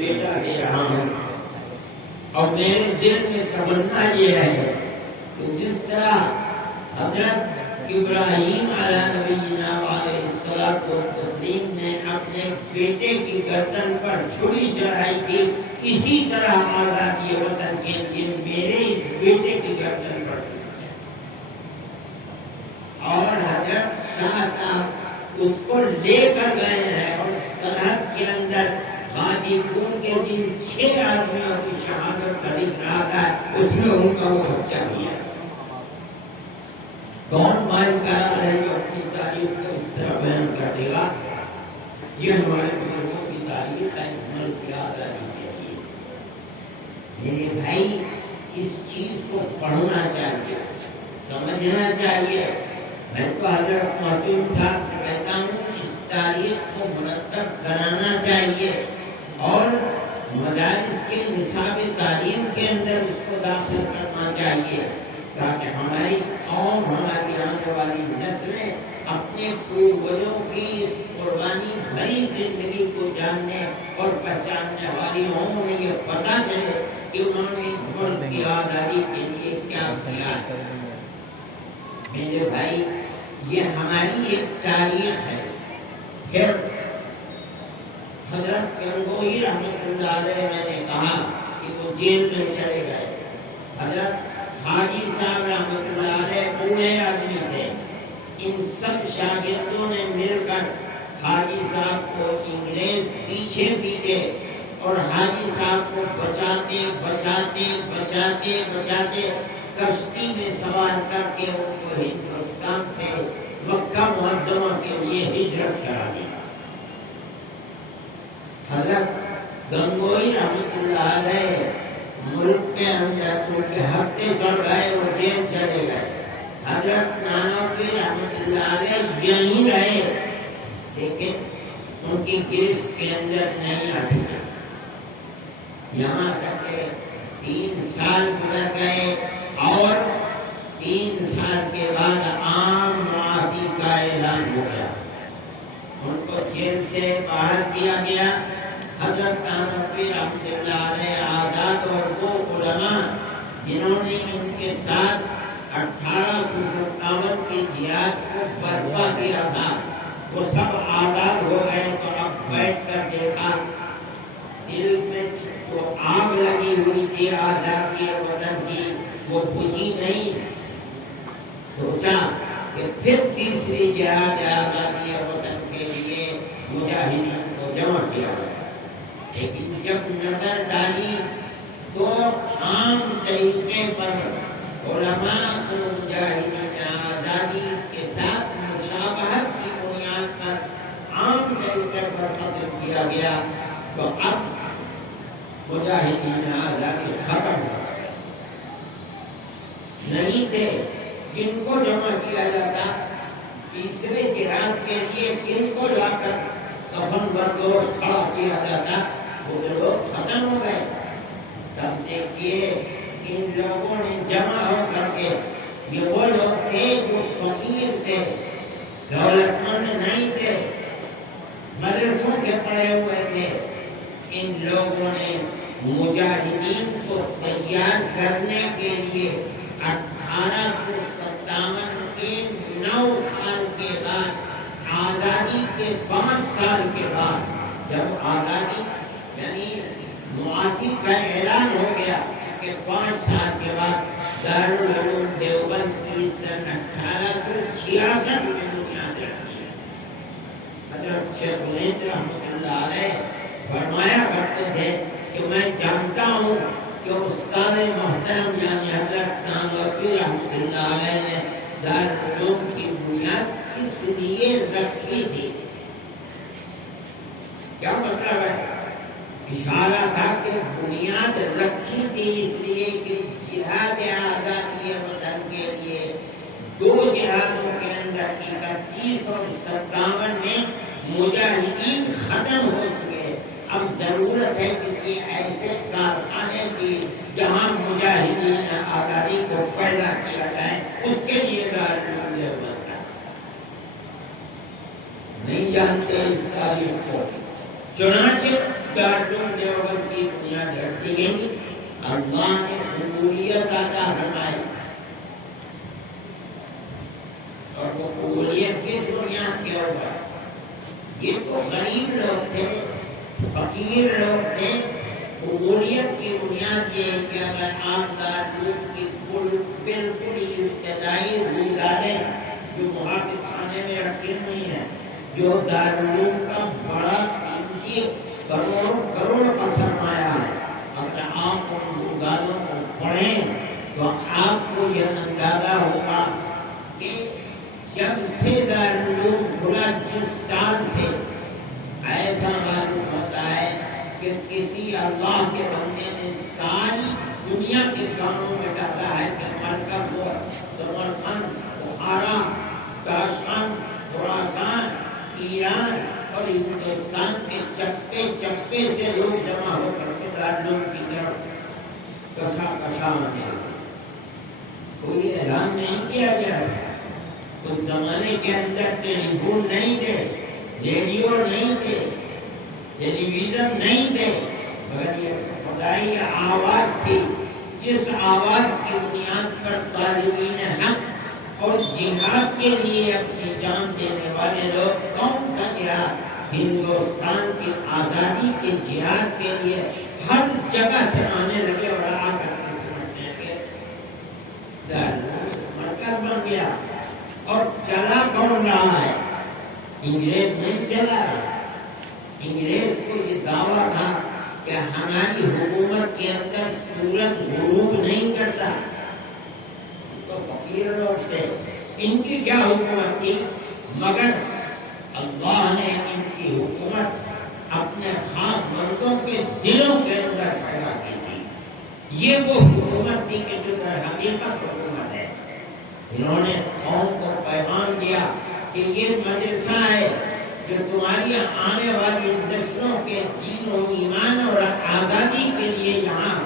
بیٹا دے رہا ہوں، اور میرے دل میں تمنا یہ ہے کہ جس طرح حضرت ابراہیم علیہ نبینا علیہ الصلوۃ والتسلیم نے اپنے بیٹے کی گردن پر چھری چڑھائی تھی، اسی طرح آزادی وطن کے لیے میرے اس بیٹے کی گردن پر چھری چڑھائی، اور حضرت شاہ صاحب اس کو لے کر گئے ہیں، اور سرحد کے اندر غازی پور کے دن 6 آدمیوں کی شہادت کا لکھ رہا تھا، اس میں ان کا وہ بچہ بھی ہے۔ کون مائل قرار ہے جو اپنی تاریخ کو اس طرح بیان کر دے گا؟ یہ ہمارے بزرگوں کی تاریخ ہے ملک کی آزادی کے لیے۔ میرے بھائی، اس چیز کو پڑھنا چاہیے، سمجھنا چاہیے۔ میں تو حضرت محتوم صاحب سے کہتا ہوں اس تاریخ کو مرتب کرانا چاہیے، اور مدارس کے نصاب تعلیم کے اندر اس کو داخل کرنا چاہیے، تاکہ ہماری قوم، ہماری آنے والی نسلیں اپنے پوروجوں کی اس قربانی بھری زندگی کو جاننے اور پہچاننے والی ہوں، انہیں یہ پتہ چلے کہ انہوں نے اس ملک کی آزادی کے لیے کیا کیا ہے۔ میرے بھائی، یہ ہماری ایک تاریخ ہے۔ پھر حضرت گنگوئی رحمۃ اللہ علیہ، میں نے کہا کہ وہ جیل میں چلے گئے۔ حضرت حاجی صاحب رحمۃ اللہ علیہ بوڑھے آدمی تھے، ان سب شاگردوں نے مل کر حاجی صاحب کو انگریز پیچھے پیچھے، اور حاجی صاحب کو بچاتے بچاتے بچاتے بچاتے کشتی میں سوار کر کے ان کو ہندوستان سے مکہ معظمہ کے لیے ہجرت کرا دیا۔ حضرت گنگوئی رحمۃ اللہ علیہ ملک کے اندر ان کے ہفتے چڑھ گئے، وہ جیل چلے گئے۔ حضرت نانوتوی رحمۃ اللہ علیہ یہیں رہے، لیکن ان کی گرفت کے اندر نہیں آ سکے، یہاں تک کہ 3 سال گزر گئے، اور 3 سال کے بعد عام معافی کا اعلان ہو گیا، ان کو جیل سے باہر کیا گیا۔ حضرت نانوتوی رحمۃ اللہ علیہ آزاد، اور وہ علماء جنہوں نے ان کے ساتھ 1857 کی جہاد کو برپا کیا تھا، وہ سب آزاد ہو گئے۔ تو اب بیٹھ کر دیکھا، دل میں جو آگ لگی ہوئی تھی آزادی وطن کی، وہ بجھی نہیں۔ سوچا کہ پھر تیسری جہاد آزادی وطن کے لیے مجاہدین کو جمع کیا گیا، لیکن جب نظر ڈالی تو عام طریقے پر علماء کو مجاہدین آزادی کے ساتھ مشابہت کی بنیاد پر عام طریقے پر قتل کیا گیا، تو اب مجاہدین آزادی ختم ہو گئے۔ نہیں تھے جن کو جمع کیا جاتا، تیسرے جہاد کے لیے جن کو لا کر کفن بردوش کھڑا کیا جاتا، وہ لوگ ختم ہو گئے۔ تب دیکھیے ان لوگوں نے جمع ہو کر کے، یہ وہ لوگ تھے جو فقیر تھے، دولت مند نہیں تھے، مدرسوں کے پڑھے ہوئے تھے، ان لوگوں نے مجاہدین کو تیار کرنے کے لیے 1857 کے 9 سال کے بعد، آزادی کے 5 سال کے بعد، جب آزادی یعنی معافی کا اعلان ہو گیا، اس کے 5 سال کے بعد دارالعلوم دیوبند کی سن 1866 میں بنیاد رکھی ہے۔ حضرت شیخ الہند رحمۃ اللہ علیہ فرمایا کرتے تھے کہ میں جانتا ہوں کہ استاد محترم یعنی حضرت نانوتوی رحمۃ اللہ علیہ نے دارالعلوم کی بنیاد کس لیے رکھی تھی۔ کیا مطلب ہے؟ اشارہ تھا کہ بنیاد رکھی تھی اس لیے کہ جہاد آزادی وطن کے لیے 2 جہادوں کے اندر 31 اور 57 میں مجاہدین ختم ہو چکے، اب ضرورت ہے کسی ایسے کارخانے کی جہاں مجاہدین آزادی کو پیدا کیا جائے، اس کے لیے دارالعلوم دیوبند ہے۔ نہیں جانتے اس تاریخ کو، چنانچہ دارالعلوم دیوبند کی بنیاد رکھی گئی، اللہ نے قبولیت عطا فرمائی، اور وہ قبولیت کس بنیاد کے اوپر؟ یہ تو غریب لوگ تھے، فقیر لوگ تھے، قبولیت کی بنیاد یہ ہے کہ اگر آپ دارالعلوم کی بالکل ابتدائی بنیادیں جو محافظ خانے میں رکھی ہوئی ہیں، جو دارالعلوم کا بڑا قیمتی کروڑ کا سرمایہ ہے، اگر آپ ان بنیادوں کو پڑھیں تو آپ کو یہ اندازہ ہوگا کہ جب سے دارالعلوم کھلا جس سال سے ایسا معلوم ہوتا ہے کہ کسی اللہ کے بندے نے ساری دنیا کے کاموں میں ڈالا ہے کہ مرکز ہو، سمرقند، بخارا، تاشقند، خراسان، ایران اور ہندوستان کے چپے چپے سے لوگ جمع ہو کر کے دارالعلوم کی طرف کشا آنے، کوئی اعلان نہیں کیا گیا تھا۔ اس زمانے کے اندر ٹیلی فون نہیں تھے، ریڈیو نہیں تھے، ٹیلی ویژن نہیں تھے، مگر یہ خدائی آواز تھی، جس آواز کی بنیاد پر طالبین حق اور جہاد کے لیے اپنی جان دینے والے لوگ، کون سا جہاد؟ ہندوستان کی آزادی کے جہاد کے لیے ہر جگہ سے آنے لگے اور آ کر کے سمجھنے کے مرکز بن گیا۔ اور چلا کون رہا ہے؟ انگریز نہیں چلا رہا۔ انگریز کو یہ دعویٰ تھا کہ ہماری حکومت کے اندر سورج غروب نہیں کرتا، تو فقیر لوگ تھے، ان کی کیا حکومت تھی؟ مگر اللہ نے ان کی حکومت اپنے خاص بندوں کے دلوں کے اندر پیدا کی تھی۔ یہ وہ حکومت تھی کہ جو در حقیقت حکومت ہے۔ انہوں نے قوم کو پیغام دیا کہ یہ مدرسہ ہے جو تمہاری آنے والی نسلوں کے دین و ایمان اور آزادی کے لیے یہاں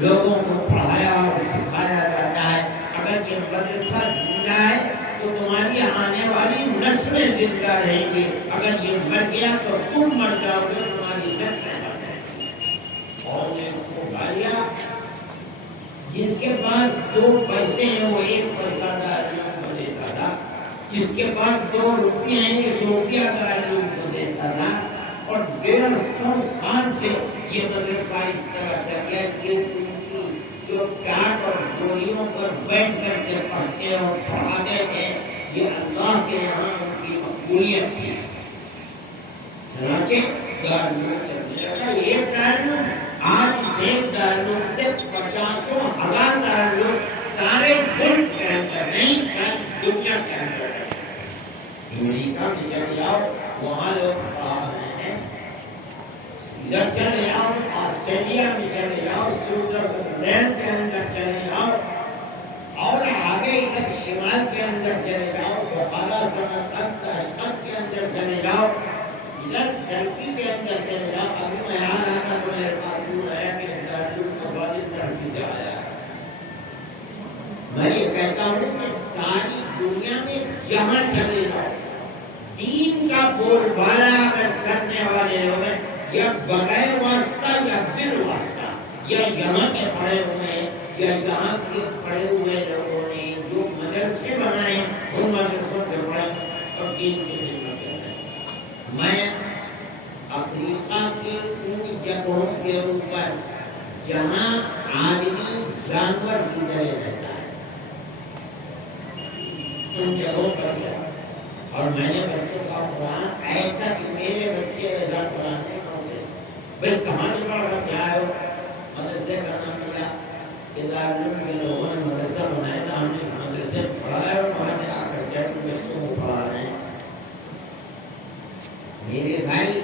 لوگوں کو پڑھایا اور سکھایا جاتا ہے۔ اگر یہ مدرسہ زندہ ہے تو تمہاری آنے والی نسلیں زندہ رہیں گی، اگر یہ مر گیا تو تم مر جاؤ گے، تمہاری نسلیں مر جائیں گی۔ اور نے اس کو گایا، جس کے پاس 2 پیسے ہیں وہ 1 پیسہ دارالعلوم کو دیتا تھا، جس کے پاس 2 روپیے ہیں 1 روپیہ دارالعلوم کو دیتا تھا، اور 150 سال سے یہ مدرسہ اس طرح چل گیا کہ جو ٹاٹ اور ڈوریوں پر بیٹھ کر کے پڑھتے اور پڑھاتے تھے، یہ اللہ کے یہاں ان کی مقبولیت تھی۔ چنانچہ دارالعلوم چلنے لگا۔ یہ دارالعلوم آج ایک دارالعلوم سے 50,000 دارالعلوم سارے ملک کے اندر نہیں، دنیا کے اندر۔ امریکہ میں چلے جاؤ، وہاں لوگ پڑھا رہے ہیں، ادھر چلے جاؤ، آسٹریلیا میں چلے جاؤ، سوئٹزرلینڈ کے اندر چلے جاؤ، اور آگے ادھر شمال کے اندر چلے جاؤ، بخارا، سمرقند، تاشقند کے اندر چلے جاؤ، ادھر ترکی کے اندر چلے جاؤ۔ ابھی میں یہاں آتا تو میرے پاس دور ہے کہ دارالعلوم کو والد ترکی سے آیا ہے۔ میں یہ کہتا ہوں کہ ساری دنیا میں جہاں چلے جاؤ، دین کا بول بالا اگر کرنے والے لوگ ہیں، یا بغیر واسطہ یا بل واسطہ، یا یہاں کے پڑھے ہوئے یا یہاں کے پڑھے ہوئے لوگوں نے جو مدرسے بنائے ان مدرسوں کے پڑھے اور دین کی خدمت کرتے ہیں۔ میں افریقہ کی ان جگہوں کے اوپر جہاں آدمی جانور کی طرح رہتا ہے، ان جگہوں پر گیا اور میں نے بچوں کا قرآن ایسا کہ میرے بچے ایسا قرآن نہیں پڑھتے۔ بھائی کہاں سے پڑھ کر کے آئے ہو؟ مدرسے کا نام لیا کہ دارالعلوم کے لوگوں نے مدرسہ بنایا تھا، ہم نے مدرسے پڑھایا اور وہاں سے آ کر کے بچوں کو پڑھا رہے ہیں۔ میرے بھائی،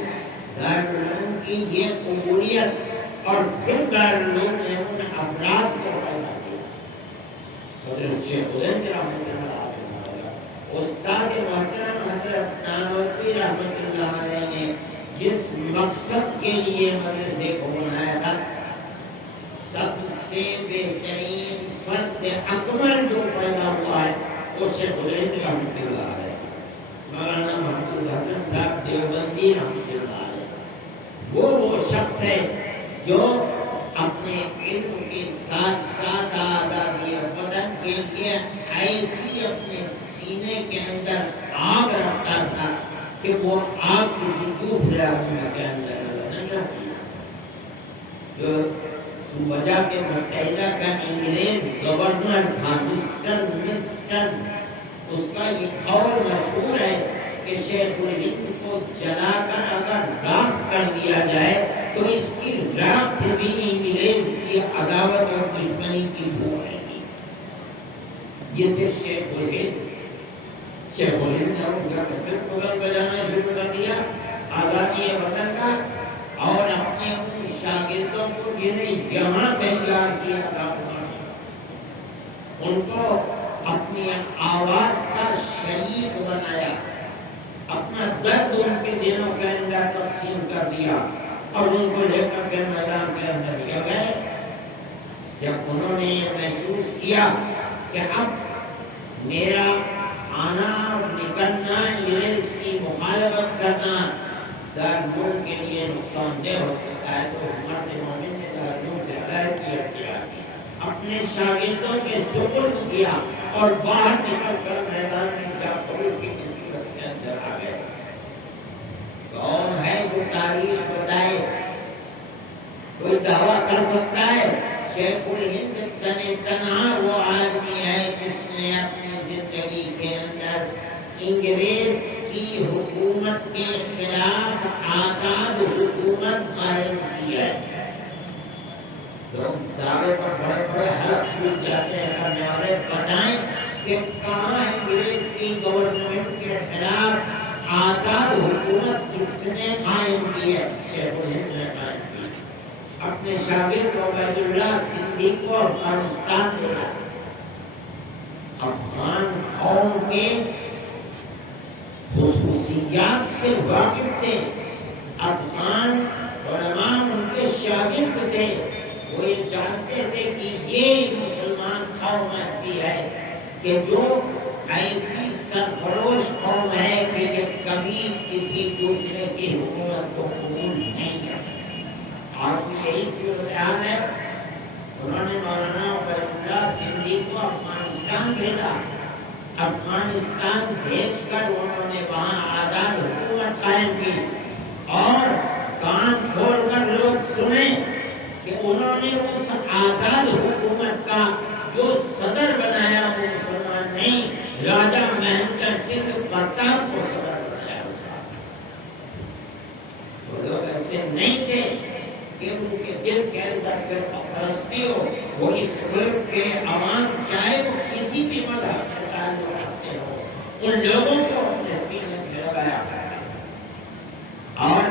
دارالعلوم کی یہ قبولیت اور پھر دارالعلوم نے ان افراد کو پیدا کیا۔ حضرت شیخ الہند رحمۃ اللہ علیہ، استاد محترم حضرت نانوتوی رحمۃ اللہ علیہ نے جس مقصد کے لیے مدرسے کو بنایا تھا، سب سے بہترین فرد اکمل جو پیدا ہوا ہے وہ شیخ الہند رحمۃ اللہ علیہ، مولانا محمود حسن صاحب دیوبندی رحمۃ اللہ علیہ۔ وہ شخص شخص ہے جو اپنے علم کے ساتھ ساتھ آزادی وطن کے لیے ایسی اپنے سینے کے اندر آگ رکھتا تھا کہ وہ آگ کسی دوسرے آدمی کے اندر نہیں آتی. جو صوبہ کے متحدہ کا انگریز گورنر تھا مسٹر اس کا یہ قول مشہور ہے کہ شیخ الہند کو جلا کر اگر راکھ کر دیا جائے تو اس کی راکھ سے بھی انگریز کی عداوت اور دشمنی کی بو رہے گی. یہ تھے شیخ الہند. شیخ الہند نے پھر بجانا شروع کر دیا آزادی وطن کا اور اپنے ان شاگردوں کو جنہیں یہاں تیار کیا تھا ان کو اپنی آواز کا شریک بنایا, اپنا درد ان کے دلوں کے اندر تقسیم کر دیا اور ان کو لے کر کے میدان کے اندر لے گئے. جب انہوں نے یہ محسوس کیا کہ اب میرا آنا اور نکلنا انگریز کی مخالفت کرنا دارالعلوم کے لیے نقصان دہ ہو سکتا ہے, تو مرد مومن نے دارالعلوم سے علیحدگی اختیار کی, اپنے شاگردوں کے سپرد کیا اور باہر نکل کر میدان میں جا خروج کی صورت کے اندر آ گئے. کون ہے جو تاریخ بتائے؟ کوئی دعویٰ کر سکتا ہے؟ شیخ الہند تنہا وہ آدمی ہے جس نے اپنی زندگی کے اندر انگریز کی حکومت کے خلاف آزاد حکومت قائم کی ہے. دعوے پر بڑے بڑے حلق سوچ جاتے ہیں کرنے والے, بتائیں کہ کہاں انگریز کی گورنمنٹ کے خلاف آزاد حکومت کس نے قائم کی ہے؟ شیخ الہند نے قائم کی. اپنے شاگرد عبید اللہ سندھی کو افغانستان دیا. افغان قوم کے خصوصیات سے واقف تھے, افغان علماء ان کے شاگرد تھے, وہ یہ جانتے تھے کہ یہ مسلمان قوم ایسی ہے کہ جو ایسی سرفروش قوم ہے کہ یہ کبھی کسی دوسرے کی حکومت کو قبول نہیں کرتی. آپ کو یہی صورتحال ہے. انہوں نے مولانا عبید اللہ سندھی کو افغانستان بھیجا. افغانستان بھیج کر انہوں نے وہاں آزاد حکومت قائم کی اور کان کھول کر لوگ سنیں کہ انہوں نے اس آزاد حکومت کا جو صدر بنایا وہ مسلمان نہیں, راجہ مہندر سنگھ پرتاپ کو صدر بنایا. اس کا وہ لوگ ایسے نہیں تھے کہ ان کے دل کے اندر فرقہ پرستی ہو. وہ اس ملک کے عوام چاہے وہ کسی بھی مذہب سے تعلق رکھتے ہو ان لوگوں کو اپنے سینے سے لگایا اور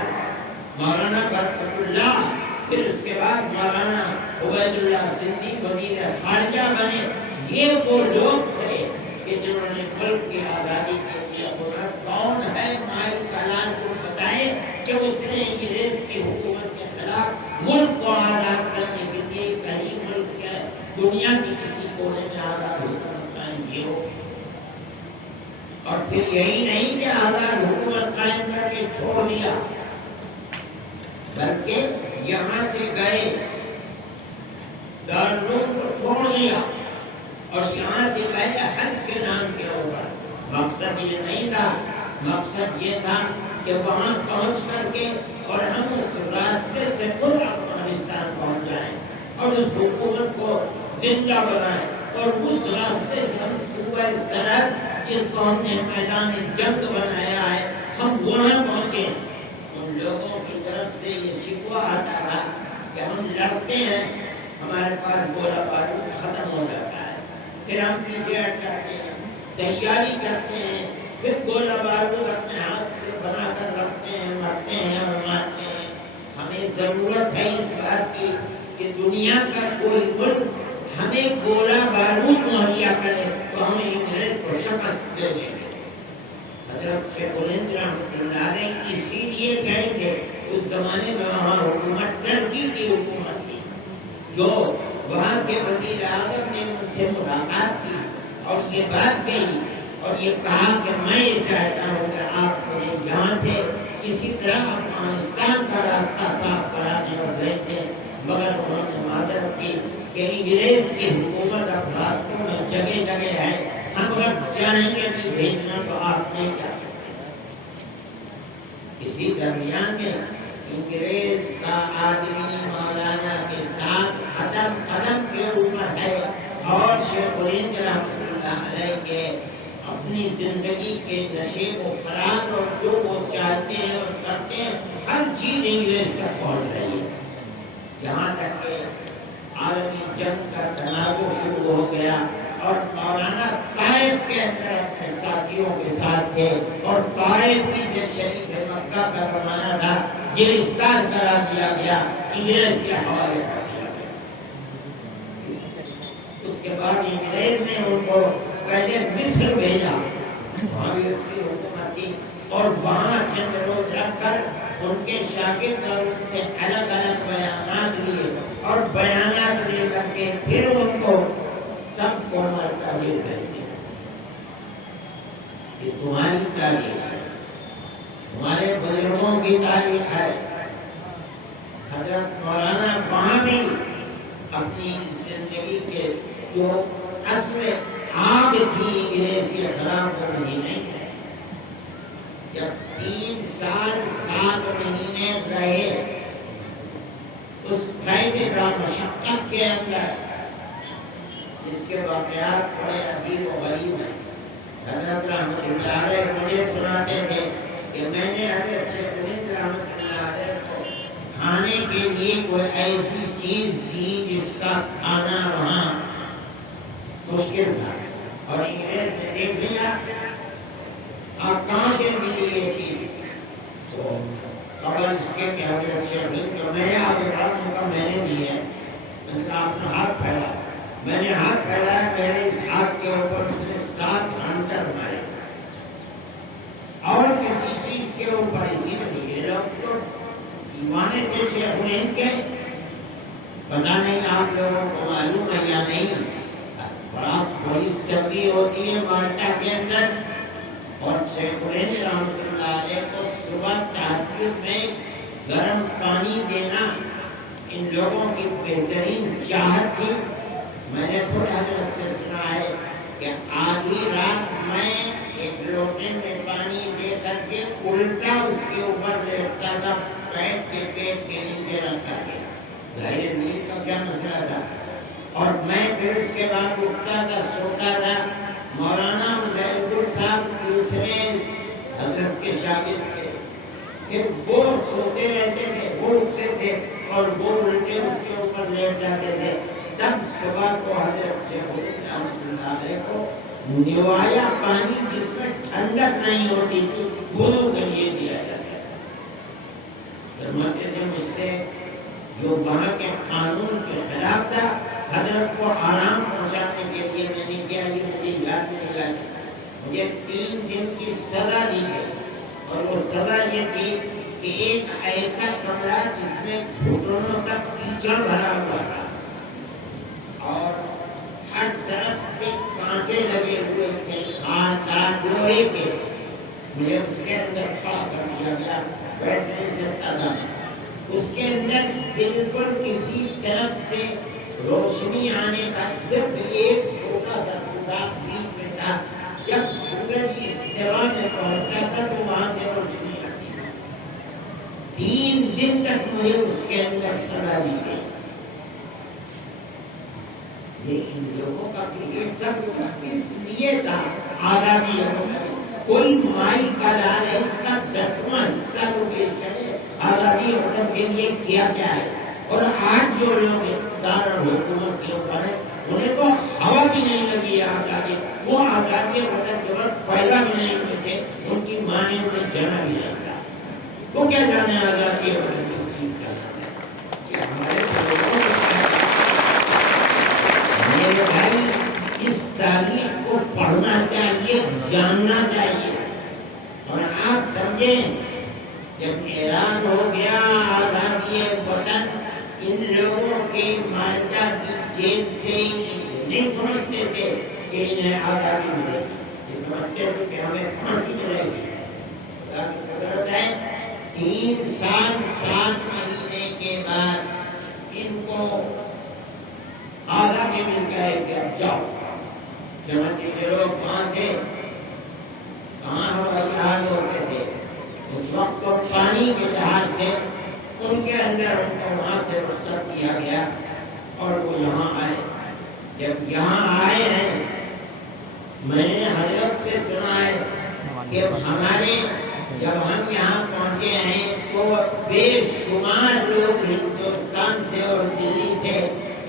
مولانا برکت اللہ, پھر اس کے بعد مولانا عبید اللہ سندھی وزیر خارجہ بنے. یہ وہ لوگ تھے کہ جنہوں نے ملک کی آزادی کے لیے قدرت. کون ہے مائی کلان کو بتائے کہ اس نے انگریز کی حکومت کے خلاف ملک کو آزاد کرنے کے لیے کہیں ملک کے دنیا کی کسی کونے میں آزاد حکومت قائم کی ہو؟ اور پھر یہی نہیں کہ آزاد حکومت قائم کر کے چھوڑ دیا, بلکہ یہاں سے گئے دارالعلوم کو چھوڑ لیا اور یہاں سے گئے حج کے نام کے اوپر. مقصد یہ نہیں تھا, مقصد یہ تھا کہ وہاں پہنچ کر کے اور ہم اس راستے سے خود افغانستان پہنچ جائیں اور اس حکومت کو زندہ بنائیں اور اس راستے سے ہم صوبہ سرحد جس کو ہم نے میدان جنگ بنایا ہے ہم وہاں پہنچے. ان لوگوں کی طرف سے یہ شکوہ آتا تھا کہ ہم لڑتے ہیں, ہمارے پاس گولہ بارود ختم ہو جاتا ہے, پھر ہم پیچھے ہٹاتے ہیں, تیاری کرتے ہیں, پھر گولہ بارود اپنے ہاتھ سے بنا کر رکھتے ہیں, مرتے ہیں اور مارتے ہیں. ہمیں ضرورت ہے اس بات کی کہ دنیا کا کوئی ملک ہمیں گولہ بارود مہیا کرے تو ہم انگریز کو شکست دے دیں گے. حضرت شیخ الہند رحمۃ اللہ علیہ اسی لیے گئے تھے. اس زمانے میں وہاں حکومت ٹرکی کی حکومت تھی, جو وہاں کے وزیر اعظم نے ان سے ملاقات کی اور یہ بات کہی اور یہ کہا کہ میں یہ چاہتا ہوں کہ آپ مجھے یہاں سے کسی طرح افغانستان کا راستہ صاف کرا دیں درمیان میں انگریز کا آدمی مولانا کے ساتھ قدم قدم کے اوپر ہے، اور شیخ الہند رحمۃ اللہ علیہ کے اپنی زندگی کے نشے و فراز اور جو وہ چاہتے ہیں اور کرتے ہیں ہر چیز انگریز تک پہنچ رہی ہے، یہاں تک کہ عالمی جنگ کا تنازع شروع ہو گیا اور مولانا طائف کے اندر اپنے ساتھیوں کے ساتھ تھے اور طائف ہی سے شریف مکہ کا زمانہ تھا، گرفتار کرا دیا گیا، انگریز کے حوالے کر دیا گیا۔ اس کے بعد انگریز نے ان کو پہلے مصر بھیجا، وہاں بھی اس کی حکومت تھی، اور وہاں چند روز رکھ کر ان کے شاگرد اور ان سے الگ الگ بیانات لیے اور بیانات لے کر کے پھر ان کو سب کو مرتبہ بھیج دیا۔ یہ تمہاری تاریخ ہے، تمہارے بزرگوں کی تاریخ ہے۔ حضرت مولانا وہاں بھی اپنی زندگی کے جو اصل آگ تھی انگریز کے خلاف وہ نہیں ہے۔ جب 3 سال 7 مہینے رہے اس قید کا مشقت کے اندر، اس کے واقعات بڑے عجیب و غریب ہیں۔ حضرت رحمۃ اللہ علیہ مجھے سناتے تھے کہ میں نے حضرت شیخ الہند رحمۃ اللہ علیہ کو کھانے کے لیے کوئی ایسی چیز دی جس کا کھانا وہاں مشکل تھا، اور انگریز نے دیکھ لیا آپ کہاں سے ملی یہ چیز، تو قبل اس کے کہ حضرت شیخ الہند کو میں آگے بڑھوں گا، میں نے دی ہے، میں نے کہا اپنا ہاتھ پھیلا، میں نے ہاتھ پھیلایا، میرے اس ہاتھ کے اوپر اس نے 7 ہنٹر مارے، اور کسی چیز کے اوپر اسی نے یہ لوگ تو دیوانے تھے شیخ الہند کے، پتہ نہیں آپ لوگوں کو معلوم ہے یا نہیں، بڑی سردی ہوتی ہے مالٹا کے اندر، اور شیخ الہند رحمۃ اللہ علیہ کو صبح تہجد میں گرم پانی دینا ان لوگوں کی بہترین چاہت تھی۔ میں نے خود حضرت سے سنا ہے کہ آدھی رات میں ایک لوٹے میں پانی دے کر کے الٹا اس کے اوپر لیٹتا تھا، پیٹ کے نیچے رکھ کر کے، ظاہر نیند کا کیا مسئلہ تھا، اور میں پھر اس کے بعد اٹھتا تھا، سوتا تھا۔ مولانا مظاہر صاحب دوسرے حضرت کے شاگرد تھے، پھر وہ سوتے رہتے تھے، وہ اٹھتے تھے اور وہ الٹے اس کے اوپر لیٹ جاتے تھے، تب صبح کو حضرت شیخ الہند رحمۃ اللہ علیہ کو نوایا پانی جس میں ٹھنڈک نہیں ہوتی تھی وضو کے لیے دیا جاتا تھا۔ فرماتے تھے مجھ سے جو وہاں کے قانون کے خلاف تھا، حضرت کو آرام پہنچانے کے لیے میں نے کیا، یہ مجھے یاد نہیں رہا، مجھے 3 دن کی سزا دی گئی، اور وہ سزا یہ تھی کہ ایک ایسا کمرہ جس میں گھٹنوں تک کیچڑ بھرا ہوا تھا اور ہر طرف سے کانٹے لگے ہوئے تھے، خاردار لوہے کے، مجھے اس کے اندر کھڑا کر دیا گیا، بیٹھ نہیں سکتا تھا، اس کے اندر بالکل کسی طرف سے روشنی آنے کا صرف ایک چھوٹا سا سوراخ بیچ میں تھا، جب سورج استوا میں پہنچتا تھا تو وہاں سے روشنی آتی تھی۔ 3 دن تک مجھے اس کے اندر سزا دی گئی۔ لیکن لوگوں کا یہ سب کس لیے تھا؟ آزادی ہے، کوئی مائی کا لال ہے، اس کا 10واں حصہ تو پیش کرے آزادی وطن کے لیے کیا کیا ہے۔ اور آج جو لوگ اقتدار اور حکومت کے اوپر ہے، انہیں تو ہوا بھی نہیں لگی ہے آزادی، وہ آزادی وطن کے وقت پیدا بھی نہیں ہوئے تھے، ان کی ماں نے انہیں جنا بھی نہیں تھا، وہ کیا جانے آزادی وطن کس چیز کا نام ہے؟ کہ ہمارے میرے بھائی اس تاریخ کو پڑھنا چاہیے، جاننا چاہیے، اور آپ سمجھیں جب اعلان ہو گیا آزادی وطن، ان لوگوں کے مالٹا کی جیل سے نہیں سمجھتے تھے کہ انہیں آزادی ملے، یہ سمجھتے تھے کہ ہمیں پھانسی ملے گی۔ خدا کی قدرت ہے، 3 سال 7 مہینے کے بعد ان کو آزادی مل گئے کہ اب جاؤ۔ چنانچہ یہ لوگ وہاں سے کہاں ہوائی جہاز ہوتے تھے، اس وقت تو پانی کے جہاز تھے، ان کے اندر ان کو وہاں سے رخصت کیا گیا اور وہ یہاں آئے. جب یہاں آئے ہیں میں نے حضرت سے سنا ہے کہ جب ہم یہاں پہنچے ہیں تو بے شمار لوگ ہندوستان سے اور دلی سے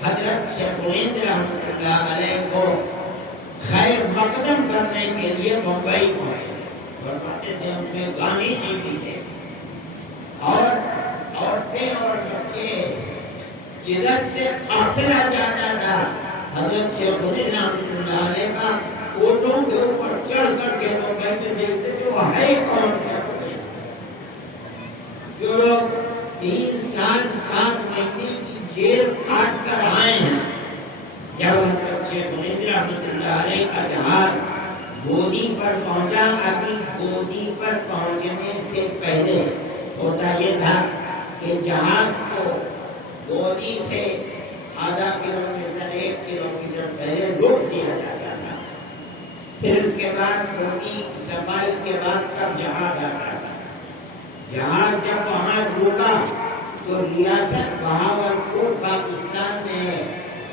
حضرت شیخ الہند رحمۃ اللہ علیہ کو خیر مقدم کرنے کے لیے ممبئی پہنچے. فرماتے تھے ان میں گانے جی تھے اور عورتیں اور بچے جدھر سے قافلہ جاتا تھا حضرت شیخ الہند رحمۃ اللہ علیہ کا اونٹوں کے اوپر چڑھ کر کے ممبئی میں دیکھتے تھے وہ ہے کون کیا جو لوگ 3 سال 7 مہینے کی جیل کاٹ کر آئے ہیں. جب حضرت شیخ الہند رحمۃ اللہ علیہ کا جہاز گودی پر پہنچا، ابھی گودی پر پہنچنے سے پہلے ہوتا یہ تھا کہ جہاز کو گودی سے آدھا کلومیٹر 1 کلومیٹر پہلے روک دیا جاتا تھا. پھر اس کے بعد گودی صفائی کے بعد تب جہاز آتا تھا. جہاز جب وہاں رکا تو ریاست بہاولپور پاکستان میں ہے،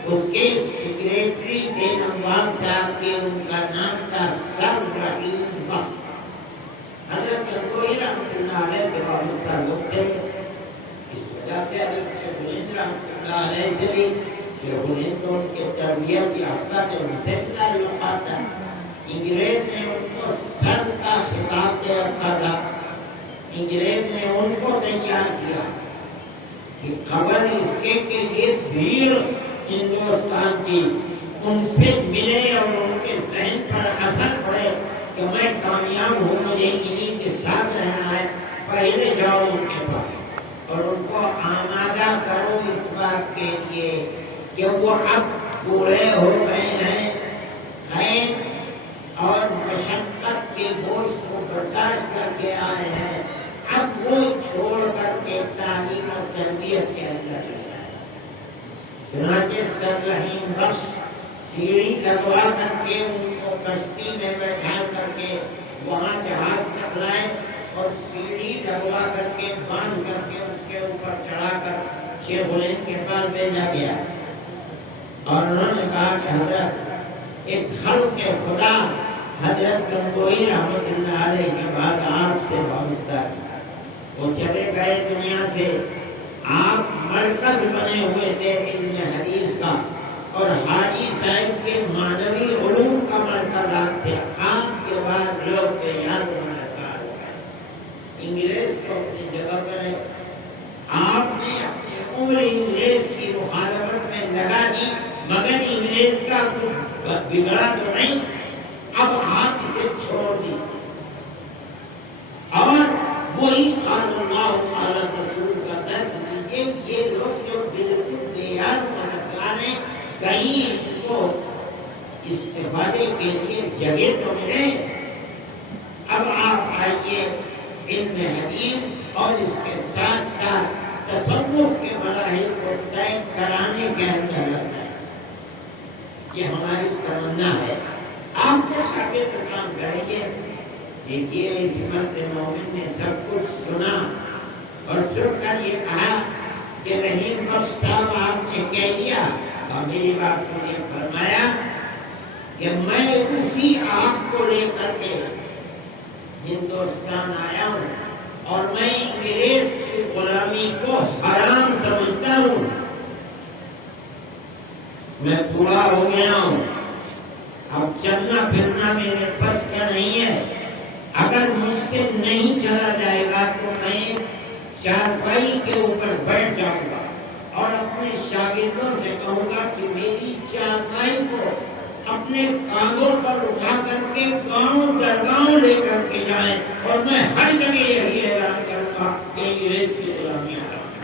اس کے سیکریٹری بے نواب صاحب کے ان کا نام تھا سر رحیم بخش. حضرت گنگوئی رحمۃ اللہ علیہ سے وابستہ لوگ تھے. اس وجہ سے حضرت شیخ الہند رحمۃ اللہ علیہ سے بھی شیخ الہند تو ان کے تربیت یافتہ تھے، ان سے بھی تعلقات تھا. انگریز نے ان کو سر کا خطاب دے رکھا تھا. انگریز نے ان کو تیار کیا کہ خبر اس کے کہ یہ بھیڑ ہندوستان کی ان سے ملے اور ان کے ذہن پر اثر پڑے کہ میں کامیاب ہوں، مجھے انہیں کے ساتھ رہنا ہے. پہلے جاؤ ان کے پاس اور ان کو آمادہ کرو اس بات کے لیے کہ وہ اب بوڑھے ہو گئے ہیں اور مشقت کے بوجھ کو برداشت کر کے آئے ہیں. اب وہ چھوڑ کر کے تعلیم اور تربیت کے اندر لگ جائے. چنانچہ سر رحیم بخش سیڑھی لگوا کر کے ان کو کشتی میں بیٹھا کر کے وہاں جہاز تک لائے اور سیڑھی لگوا کر کے باندھ کر کے اس کے اوپر چڑھا کر شیخ الہند کے پاس بھیجا گیا. اور انہوں نے کہا کہ حضرت ایک خلق خدا حضرت گنگوئی رحمۃ اللہ علیہ کے بعد آپ سے وابستہ ہے. وہ چلے گئے دنیا سے. آپ مرکز بنے ہوئے تھے علم حدیث کا اور حاجی صاحب کے معنوی علوم کا مرکز آپ تھے. آپ کے بعد لوگ بے یاد منعقد ہو گئے. انگریز تو اپنی جگہ پر ہے. آپ نے اپنی عمر انگریز کی مخالفت میں لگا دی مگر انگریز کا بگڑا تو نہیں. اب آپ اسے چھوڑ دی اور وہی قال اللہ قال رسول کا درس دیجیے. یہ لوگ جو بالکل بے یاد مددگار ہیں کہیں ان کو استفادے کے لیے جگہ تو ملے. اب آپ آئیے علم حدیث اور اس کے ساتھ ساتھ تصوف کے مراحل کو طے کرانے کے اندر لگتا ہے. یہ ہماری تمنا ہے. آپ کے شاگرد کام کریں گے. دیکھیے اس مرد مومن نے سب کچھ سنا اور سن کر یہ کہا کہ رحیم بخش صاحب آپ نے کہہ دیا اور میری بات کو یہ فرمایا کہ میں اسی آپ کو لے کر کے ہندوستان آیا ہوں اور میں انگریز کی غلامی کو حرام سمجھتا ہوں. میں بوڑھا ہو گیا ہوں، اب چلنا پھرنا میرے بس کا نہیں ہے. اگر مجھ سے نہیں چلا جائے گا تو میں چارپائی کے اوپر بیٹھ جاؤں گا اور اپنے شاگردوں سے کہوں گا کہ میری چارپائی کو اپنے کاندھوں پر اٹھا کر کے گاؤں درگاؤں لے کر کے جائیں اور میں ہر جگہ یہی اعلان کروں گا کہ انگریز کی غلامی حرام ہے.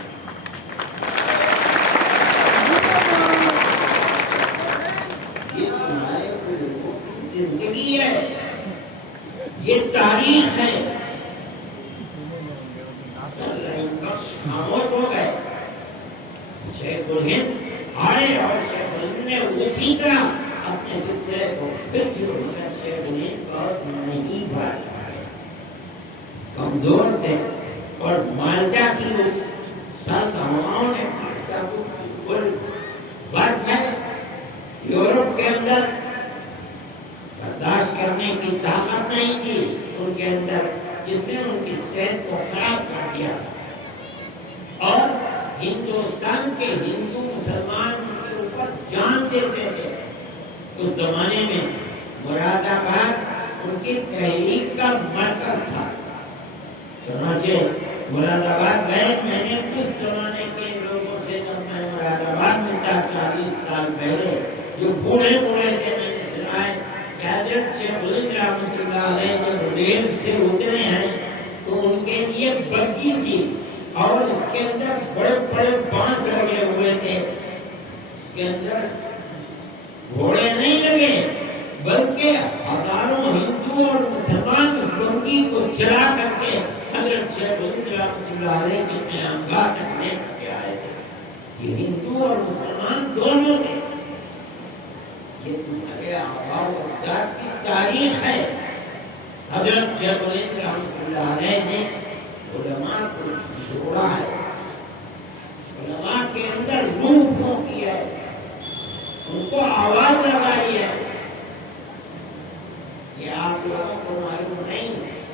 یہ تمہارے بزرگوں کی زندگی ہے، یہ تاریخ ہے. خاموش ہو گئے. شیخ الہند آئے اور شیخ الہند نے اسی طرح اپنے سلسلے کو پھر شروع کیا. شیخ الہند بہت نہیں بات کمزور تھے، اور مالٹا کی اس سرد ہواؤں نے مالٹا کو بالکل برف ہے یورپ کے اندر برداشت کرنے کی طاقت نہیں تھی ان کے اندر، جس نے ان کی صحت کو خراب کر دیا. اور ہندوستان کے ہندو مسلمان ان کے اوپر جان دیتے تھے. اس زمانے میں مراد آباد ان کی تحریک کا مرکز تھا. چنانچہ مراد آباد گئے، میں نے اس زمانے کے لوگوں سے جب میں مراد آباد میں تھا 40 سال پہلے، جو بوڑھے تھے، میں نے سنا ہے کہ حضرت شیخ الہند رحمۃ اللہ علیہ جب ریل سے اترے ہیں تو ان کے لیے بگی تھی اور اس کے اندر بڑے بڑے بانس لگے ہوئے تھے. اس کے اندر گھوڑے نہیں لگے، بلکہ ہزاروں ہندو اور مسلمان اس بگی کو چلا کر کے حضرت شیخ الہند رحمۃ اللہ علیہ کے قیام گاہ تک لے کر کے آئے تھے. یہ ہندو اور مسلمان دونوں تھے. یہ تمہارے آباء و اجداد کی تاریخ ہے. حضرت شیخ الہند رحمۃ اللہ علیہ نے علماء کو جوڑا ہے، علماء کے اندر روح کو کیا ہے، ان کو آواز لگائی ہے. یہ آپ لوگوں کو معلوم نہیں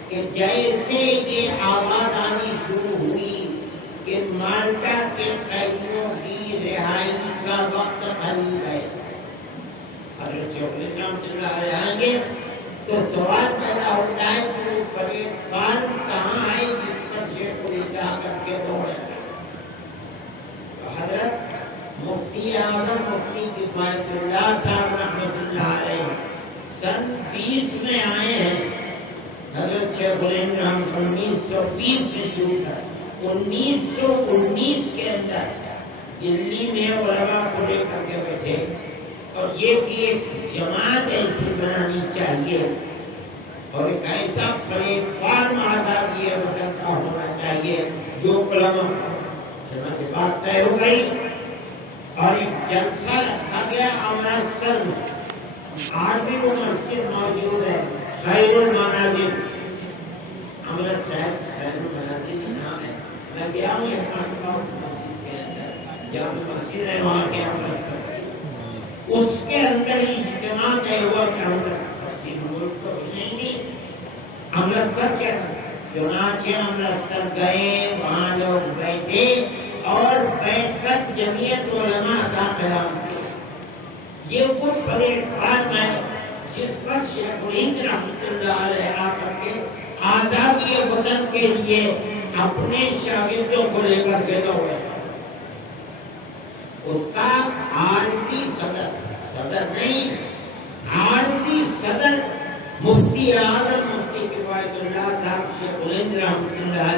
کہ جیسے یہ آواز آنی شروع ہوئی کہ مالٹا کے قیدیوں کی رہائی کا وقت قریب ہے، حضرت شیخ الہند رحمۃ اللہ علیہ آئیں گے تو سوال پیدا ہوتا ہے کہ وہ پلیٹ فارم کہاں ہے جس پر شیخ الہند آ کر کے دوڑے. حضرت مفتی اعظم مفتی کفایت اللہ صاحب رحمۃ اللہ علیہ سن 20 میں آئے ہیں. حضرت شیخ الہند رحمۃ 1920 میں شروع تھا. 1919 کے اندر دلی میں علماء کو لے کر کے بیٹھے اور یہ کہ ایک جماعت ایسی بنانی چاہیے اور ایک ایسا پلیٹ فارم آزادی وطن کا ہونا چاہیے جو علماء سے بات طے ہو گئی اور ایک جلسہ رکھا گیا امرتسر میں. آج بھی وہ مسجد موجود ہے، خیر المنازل. امرتسر خیر المنازل نام ہے. میں گیا ہوں اس مسجد کے اندر، جہاں مسجد ہے وہاں کے امرتسر، اس کے اندر ہی اجتماع طے ہوا کہ ہم تقسیم ملک کو ملیں گے امرتسر کے اندر. چنانچہ امرتسر گئے، وہاں لوگ بیٹھے اور بیٹھ کر جمعیت علماء کا قیام کیا. یہ وہ پلیٹ فارم ہے جس پر شیخ الہند رحمۃ اللہ علیہ آ کر کے آزادی وطن کے لیے اپنے شاگردوں کو لے کر کے دوڑے. اس کا عارضی صدر نہیں، عارضی صدر مفتی اعظم مفتی کفایت اللہ صاحب شیخ الہند رحمۃ اللہ